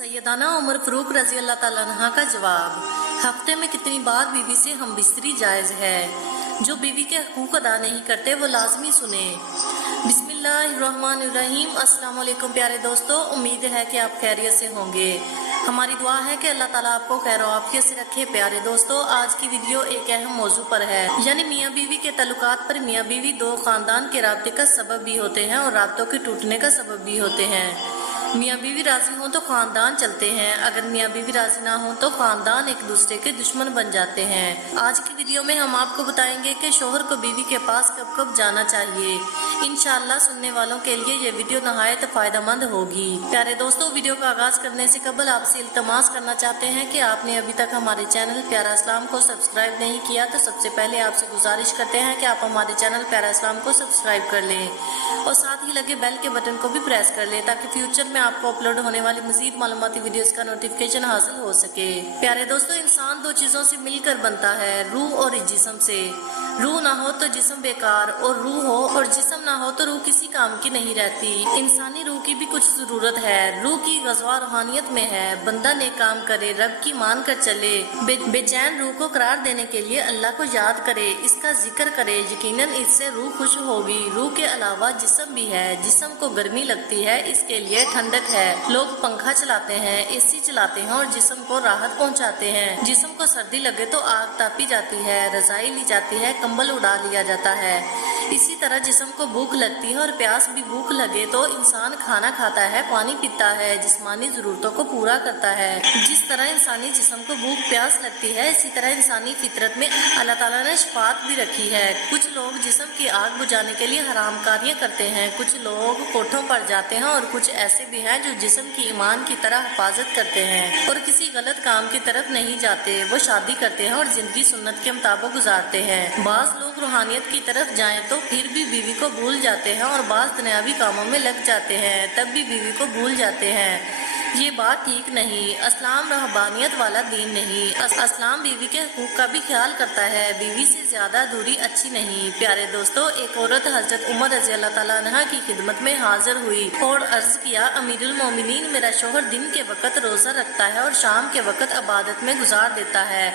सैयदाना उमर फ़ारूक रज़ी अल्लाह ताला अन्हा का जवाब। हफ्ते में कितनी बार बीवी से हम बिस्तरी जायज़ है? जो बीवी के हकूक़ अदा नहीं करते वो लाजमी सुने। बिस्मिल्लाहिर्रहमानिर्रहीम। अस्सलाम वालेकुम प्यारे दोस्तों, उम्मीद है कि आप खैरियत से होंगे। हमारी दुआ है कि अल्लाह ताला आपको खैर आफियत से रखे। प्यारे दोस्तों, आज की वीडियो एक अहम मौजू पर है, यानी मियाँ बीवी के ताल्लुकात पर। मियाँ बीवी दो खानदान के राब्ते का सबब भी होते हैं और राब्तों के टूटने का सबब भी होते हैं। मियाँ बीवी राजी हों तो खानदान चलते हैं, अगर मियाँ बीवी राजी ना हो तो खानदान एक दूसरे के दुश्मन बन जाते हैं। आज की वीडियो में हम आपको बताएंगे कि शोहर को बीवी के पास कब कब जाना चाहिए। इंशाअल्लाह सुनने वालों के लिए ये वीडियो नहायत फायदेमंद होगी। प्यारे दोस्तों, वीडियो का आगाज करने से कबल आपसे इल्तमास करना चाहते हैं कि आपने अभी तक हमारे चैनल प्यारा इस्लाम को सब्सक्राइब नहीं किया तो सबसे पहले आपसे गुजारिश करते हैं कि आप हमारे चैनल प्यारा इस्लाम को सब्सक्राइब कर लें और साथ ही लगे बेल के बटन को भी प्रेस कर लें ताकि फ्यूचर में आपको अपलोड होने वाली मजीद मालूमाती वीडियोस का नोटिफिकेशन हासिल हो सके। प्यारे दोस्तों, इंसान दो चीजों से मिलकर बनता है, रूह और जिस्म से। रूह ना हो तो जिस्म बेकार, और रूह हो और जिस्म ना हो तो रूह किसी काम की नहीं रहती। इंसानी रूह की भी कुछ जरूरत है। रूह की गज़वा रूहानियत में है। बंदा नेक काम करे, रब की मान कर चले, बेचैन रूह को करार देने के लिए अल्लाह को याद करे, इसका जिक्र करे, यकीनन इससे रूह खुश होगी। रूह के अलावा जिस्म भी है। जिस्म को गर्मी लगती है, इसके लिए ठंडक है। लोग पंखा चलाते हैं, एसी चलाते हैं और जिस्म को राहत पहुंचाते हैं। जिस्म को सर्दी लगे तो आग तापी जाती है, रजाई ली जाती है, कंबल उड़ा लिया जाता है। इसी तरह जिस्म को भूख लगती है और प्यास भी। भूख लगे तो इंसान खाना खाता है, पानी पीता है, जिस्मानी जरूरतों को पूरा करता है। जिस तरह इंसानी जिस्म को भूख प्यास लगती है, इसी तरह इंसानी फितरत में अल्लाह ताला ने शफात भी रखी है। कुछ लोग जिस्म की आग बुझाने के लिए हराम कारियां करते हैं, कुछ लोग कोठों पर जाते हैं और कुछ ऐसे भी हैं जो जिस्म की ईमान की तरह हिफाजत करते हैं और किसी गलत काम की तरफ नहीं जाते। वो शादी करते हैं और जिंदगी सुन्नत के मुताबिक गुजारते हैं। बाज लोग रूहानियत की तरफ जाएं तो फिर भी बीवी को भूल जाते हैं और बाज दुनियावी कामों में लग जाते हैं, तब भी बीवी को भूल जाते हैं। ये बात ठीक नहीं। इस्लाम रहबानियत वाला दीन नहीं। इस्लाम बीवी के हकूक का भी ख्याल करता है। बीवी से ज्यादा दूरी अच्छी नहीं। प्यारे दोस्तों, एक औरत हजरत उमर रज़ी अल्लाह ताला अन्हा की खिदमत में हाजिर हुई और अर्ज किया, अमीरुल मोमिनीन, मेरा शोहर दिन के वक्त रोजा रखता है और शाम के वक्त इबादत में गुजार देता है,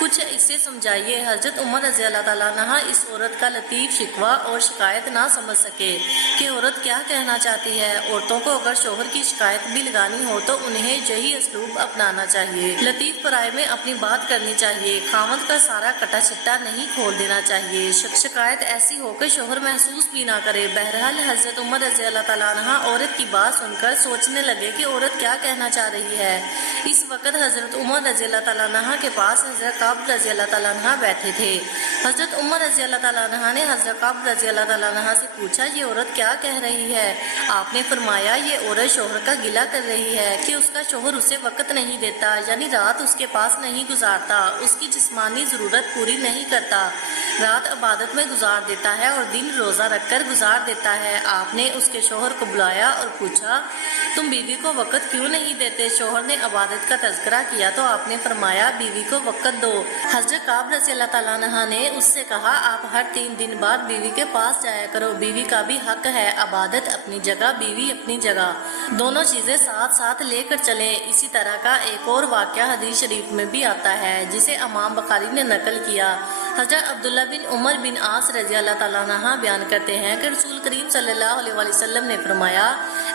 कुछ इससे समझाइए। हजरत उमर रज़ी अल्लाह ताला अन्हा इस औरत का लतीफ शिकवा और शिकायत ना समझ सके कि औरत क्या कहना चाहती है। औरतों को अगर शोहर की शिकायत भी लगानी हो तो उन्हें यही असलूब अपनाना चाहिए। लतीफ पराए में अपनी बात करनी चाहिए। खामद का सारा कटा चिट्टा नहीं खोल देना चाहिए। शिकायत ऐसी हो कि शोहर महसूस भी ना करे। बहरहाल हजरत उमर रज़ी अल्लाह ताला अन्हा औरत की बात सुनकर सोचने लगे कि औरत क्या कहना चाह रही है। इस वक्त हजरत उमर रज़ी अल्लाह ताला अन्हा के पास हजरत काब रज़ी अल्लाह ताला अन्हा बैठे थे। हजरत उमर रज़ी अल्लाह ताला अन्हा ने हजरत काब रज़ी अल्लाह ताला अन्हा से पूछा, ये औरत क्या कह रही है? आपने फरमाया, ये औरत शोहर का गिला कर रही है कि उसका शोहर उसे वक्त नहीं देता, यानी रात उसके पास नहीं गुजारता, उसकी जिस्मानी जरूरत पूरी नहीं करता, रात इबादत में गुजार देता है और दिन रोजा रखकर गुजार देता है। आपने उसके शोहर को बुलाया और पूछा, तुम बीवी को वक्त क्यों नहीं देते? शोहर ने इबादत का तज़किरा किया तो आपने फरमाया, बीवी को वक्त दो। हजरत काब रज़ी अल्लाह ताला अन्हा ने उससे कहा, आप हर 3 दिन बाद बीवी के पास जाया करो। बीवी का भी हक है, इबादत अपनी जगह, बीवी अपनी जगह, दोनों चीजें साथ साथ लेकर चले। इसी तरह का एक और वाक़या हदीस शरीफ में भी आता है जिसे इमाम बुखारी ने नकल किया। हजरत अब्दुल्ला बिन उमर बिन आस रज़ी अल्लाह ताला अन्हा बयान करते हैं कि रसूल करीम सल्लल्लाहु अलैहि वसल्लम ने फरमाया,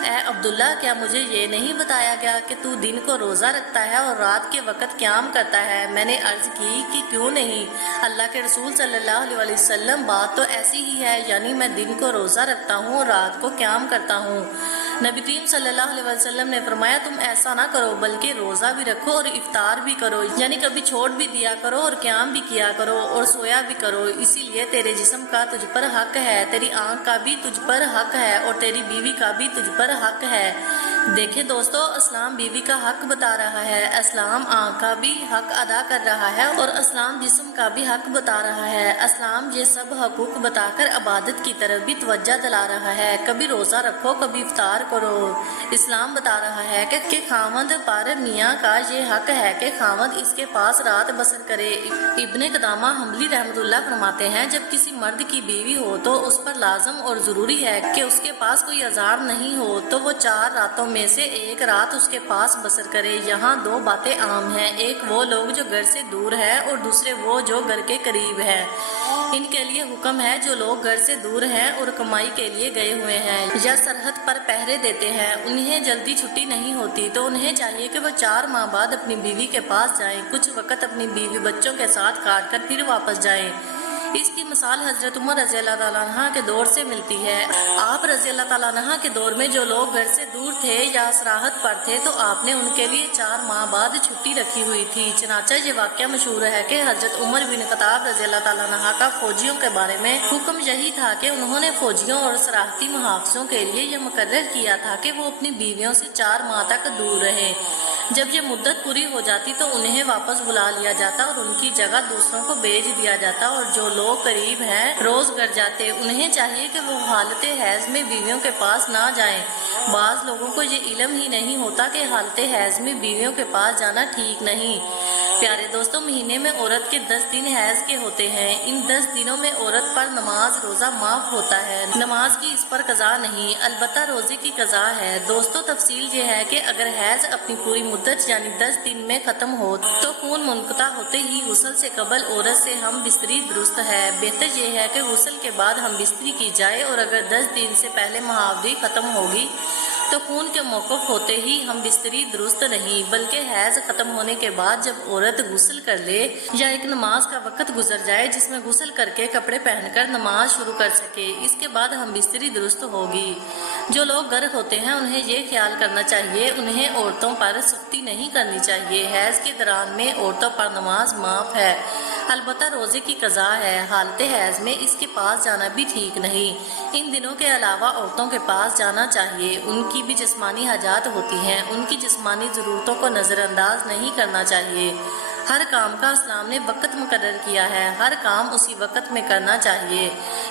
ए अब्दुल्ला, क्या मुझे ये नहीं बताया गया कि तू दिन को रोज़ा रखता है और रात के वक़्त क़याम करता है? मैंने अर्ज़ की कि क्यों नहीं अल्लाह के रसूल सल्लल्लाहु अलैहि वसल्लम, बात तो ऐसी ही है, यानी मैं दिन को रोज़ा रखता हूँ और रात को क़याम करता हूँ। नबी करीम सल्लल्लाहु अलैहि वसल्लम ने फरमाया, तुम ऐसा ना करो बल्कि रोज़ा भी रखो और इफ्तार भी करो, यानी कभी छोड़ भी दिया करो और क़याम भी किया करो और सोया भी करो। इसीलिए तेरे जिस्म का तुझ पर हक है, तेरी आँख का भी तुझ पर हक है और तेरी बीवी का भी तुझ पर हक है। देखे दोस्तों, इस्लाम बीवी का हक बता रहा है, इस्लाम आँख का भी हक अदा कर रहा है और इस्लाम जिस्म का भी हक बता रहा है। इस्लाम ये सब हकूक बताकर इबादत की तरफ भी तवज्जो दिला रहा है। कभी रोज़ा रखो, कभी इफ्तार करो। इस्लाम बता रहा है कि खामद पर मियाँ का ये हक है कि खामद इसके पास रात बसर करे। इब्ने कदामा हम्बली रहमतुल्लाह फरमाते हैं, जब किसी मर्द की बीवी हो तो उस पर लाजम और ज़रूरी है कि उसके पास कोई अज़ार नहीं हो तो वो 4 रातों में से एक रात उसके पास बसर करे। यहाँ दो बातें आम हैं, एक वो लोग जो घर से दूर है और दूसरे वो जो घर के करीब है। इनके लिए हुक्म है जो लोग घर से दूर हैं और कमाई के लिए गए हुए हैं या सरहद पर पहरे देते हैं, उन्हें जल्दी छुट्टी नहीं होती तो उन्हें चाहिए कि वो 4 माह बाद अपनी बीवी के पास जाएं, कुछ वक्त अपनी बीवी बच्चों के साथ काट कर फिर वापस जाएं। इसकी मिसाल हजरत उमर रज़ी अल्लाह ताला अन्हा के दौर से मिलती है। आप रज़ी अल्लाह ताला अन्हा के दौर में जो लोग घर से दूर थे या सराहत पर थे तो आपने उनके लिए 4 माह बाद छुट्टी रखी हुई थी। चनाचा ये वाक़या मशहूर है कि हजरत उमर बिन खत्ताब रज़ी अल्लाह ताला अन्हा का फौजियों के बारे में हुक्म यही था कि उन्होंने फौजियों और सराहती मुहाफ़िज़ों के लिए यह मुकर्रर किया था कि वो अपनी बीवियों से 4 माह तक दूर रहें। जब ये मुद्दत पूरी हो जाती तो उन्हें वापस बुला लिया जाता और उनकी जगह दूसरों को भेज दिया जाता और जो लोग करीब हैं रोज घर जाते, उन्हें चाहिए कि वो हालत हैज में बीवियों के पास ना जाएं। बाज लोगों को ये इल्म ही नहीं होता कि हालत हैज में बीवियों के पास जाना ठीक नहीं। प्यारे दोस्तों, महीने में औरत के 10 दिन हैज के होते हैं। इन 10 दिनों में औरत पर नमाज रोजा माफ होता है। नमाज की इस पर कज़ा नहीं, अलबत्ता रोजे की कज़ा है। दोस्तों, तफसील ये है कि अगर हैज अपनी पूरी मुद्दत यानी 10 दिन में खत्म हो तो खून मुनक़ता होते ही गुस्ल से कबल औरत से हम बिस्तरी दुरुस्त है। बेहतर यह है कि गुस्ल के बाद हम बिस्तरी की जाए और अगर 10 दिन से पहले महावरी खत्म होगी तो खून के मौक़िफ़ होते ही हम बिस्तरी दुरुस्त नहीं, बल्कि हैज़ ख़त्म होने के बाद जब औरत गुस्ल कर ले या एक नमाज का वक़्त गुजर जाए जिसमें गुस्ल करके कपड़े पहनकर नमाज शुरू कर सके, इसके बाद हम बिस्तरी दुरुस्त होगी। जो लोग गर्क होते हैं उन्हें ये ख्याल करना चाहिए उन्हें औरतों पर सख्ती नहीं करनी चाहिए। हैज़ के दौरान में औरतों पर नमाज माफ़ है, अलबत्ता रोज़े की कज़ा है। हालत हैज़ में इसके पास जाना भी ठीक नहीं। इन दिनों के अलावा औरतों के पास जाना चाहिए, उनकी भी जिस्मानी हाजात होती हैं, उनकी जिस्मानी ज़रूरतों को नज़रअंदाज नहीं करना चाहिए। हर काम का इस्लाम ने वक़्त मुकर्रर किया है, हर काम उसी वक़्त में करना चाहिए।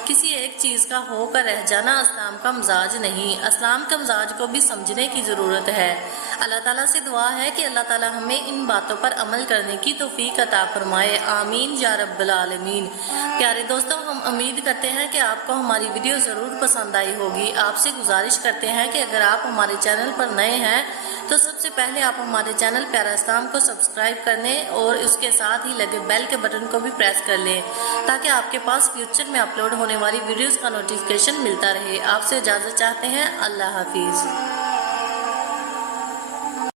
किसी एक चीज़ का होकर रह जाना इस्लाम का मिजाज नहीं, इस्लाम के मिजाज को भी समझने की ज़रूरत है। अल्लाह ताला से दुआ है कि अल्लाह ताला हमें इन बातों पर अमल करने की तौफीक अता फरमाए, आमीन या रब्बल आलमीन। प्यारे दोस्तों, हम उम्मीद करते हैं कि आपको हमारी वीडियो ज़रूर पसंद आई होगी। आपसे गुजारिश करते हैं कि अगर आप हमारे चैनल पर नए हैं तो सबसे पहले आप हमारे चैनल प्यारा इस्लाम को सब्सक्राइब करने और उसके साथ ही लगे बेल के बटन को भी प्रेस कर लें ताकि आपके पास फ्यूचर में अपलोड होने वाली वीडियोस का नोटिफिकेशन मिलता रहे। आपसे इजाज़त चाहते हैं। अल्लाह हाफिज़।